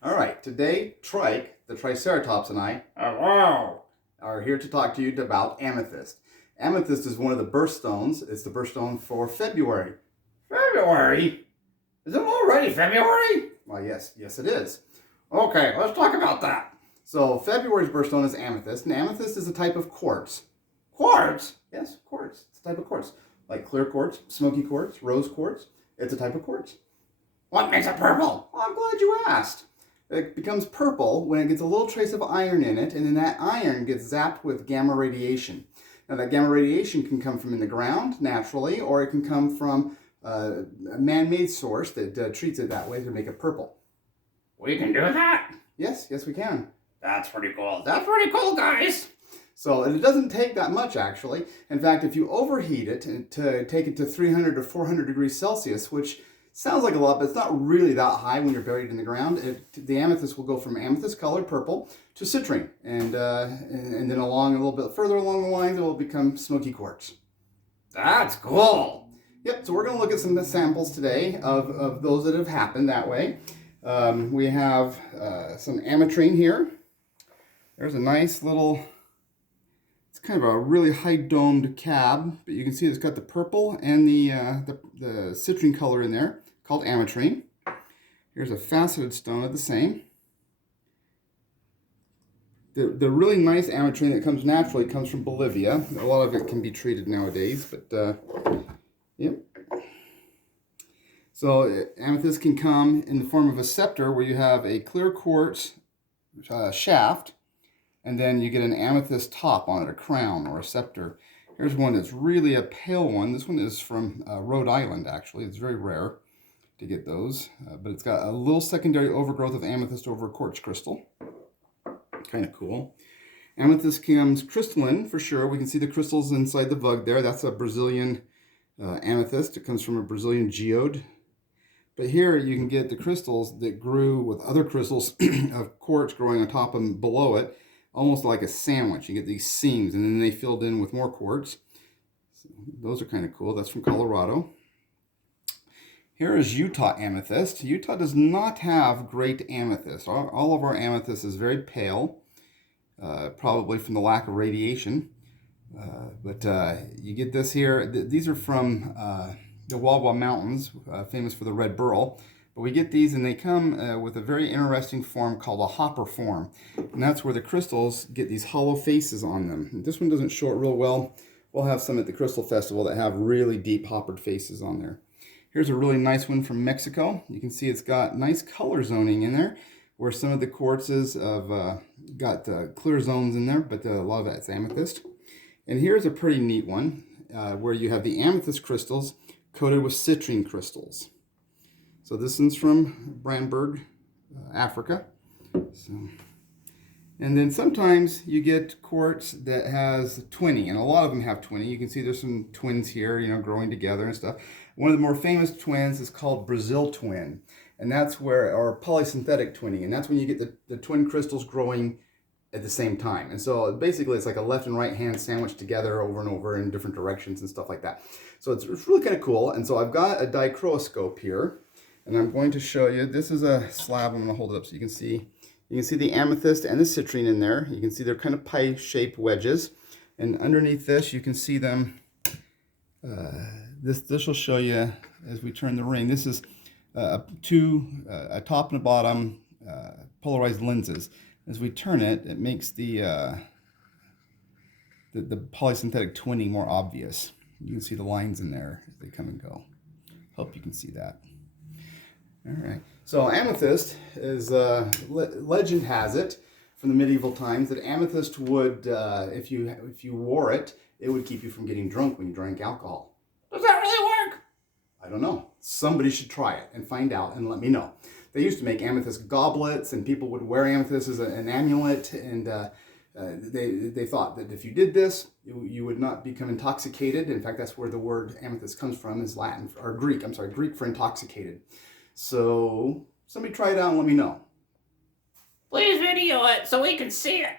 All right, today Trike, the Triceratops, and I Hello. are here to talk to you about Amethyst. Amethyst is one of the birthstones. It's the birthstone for February. February? Is it already February? Well, yes, it is. Okay, let's talk about that. So February's birthstone is amethyst, and amethyst is a type of quartz. Quartz? Yes, quartz. It's a type of quartz, like clear quartz, smoky quartz, rose quartz. It's a type of quartz. What makes it purple? Well, I'm glad you asked. It becomes purple when it gets a little trace of iron in it, and then that iron gets zapped with gamma radiation. Now, that gamma radiation can come from in the ground naturally, or it can come from a man-made source that treats it that way to make it purple. We can do that? Yes, we can. That's pretty cool. That's pretty cool, guys. So it doesn't take that much, actually. In fact, if you overheat it to take it to 300 to 400 degrees Celsius, which sounds like a lot, but it's not really that high when you're buried in the ground. The amethyst will go from amethyst-colored purple to citrine, and then along a little bit further along the lines, it will become smoky quartz. That's cool. Yep, so we're going to look at some samples today of those that have happened that way. We have some ametrine here. There's a nice little, it's kind of a really high-domed cab, but you can see it's got the purple and the citrine color in there, called ametrine. Here's a faceted stone of the same. The really nice ametrine that comes naturally comes from Bolivia. A lot of it can be treated nowadays, but yep. So amethyst can come in the form of a scepter where you have a clear quartz shaft, and then you get an amethyst top on it, a crown or a scepter. Here's one that's really a pale one. This one is from Rhode Island, actually. It's very rare to get those, but it's got a little secondary overgrowth of amethyst over a quartz crystal. Kind of cool. Amethyst comes crystalline for sure. We can see the crystals inside the vug there. That's a Brazilian amethyst. It comes from a Brazilian geode. But here you can get the crystals that grew with other crystals of quartz growing on top and below it, almost like a sandwich. You get these seams, and then they filled in with more quartz. So those are kind of cool. That's from Colorado. Here is Utah amethyst. Utah does not have great amethyst. All of our amethyst is very pale, probably from the lack of radiation. But you get this here. These are from the Wawa Mountains, famous for the red burl. But we get these, and they come with a very interesting form called a hopper form. And that's where the crystals get these hollow faces on them. And this one doesn't show it real well. We'll have some at the Crystal Festival that have really deep hoppered faces on there. Here's a really nice one from Mexico. You can see it's got nice color zoning in there, where some of the quartzes have got clear zones in there, but a lot of that's amethyst. And here's a pretty neat one, where you have the amethyst crystals coated with citrine crystals. So this one's from Brandberg, Africa. And then sometimes you get quartz that has twinning, and a lot of them have twinning. You can see there's some twins here, growing together and stuff. One of the more famous twins is called Brazil twin, and that's where, or polysynthetic twinning, and that's when you get the twin crystals growing at the same time. And so basically it's like a left and right hand sandwiched together over and over in different directions and stuff like that. So it's really kind of cool. And so I've got a dichroiscope here, and I'm going to show you. This is a slab. I'm going to hold it up so you can see. You can see the amethyst and the citrine in there. You can see they're kind of pie-shaped wedges. And underneath this, you can see them. This will show you as we turn the ring. This is a top and a bottom polarized lenses. As we turn it, it makes the polysynthetic twinning more obvious. You can see the lines in there as they come and go. Hope you can see that. All right. So amethyst is, legend has it from the medieval times that amethyst would, if you wore it, it would keep you from getting drunk when you drank alcohol. Does that really work? I don't know. Somebody should try it and find out and let me know. They used to make amethyst goblets, and people would wear amethyst as an amulet, and they thought that if you did this, you would not become intoxicated. In fact, that's where the word amethyst comes from, is Latin, or Greek, I'm sorry, Greek for intoxicated. So somebody try it out and let me know. Please video it so we can see it.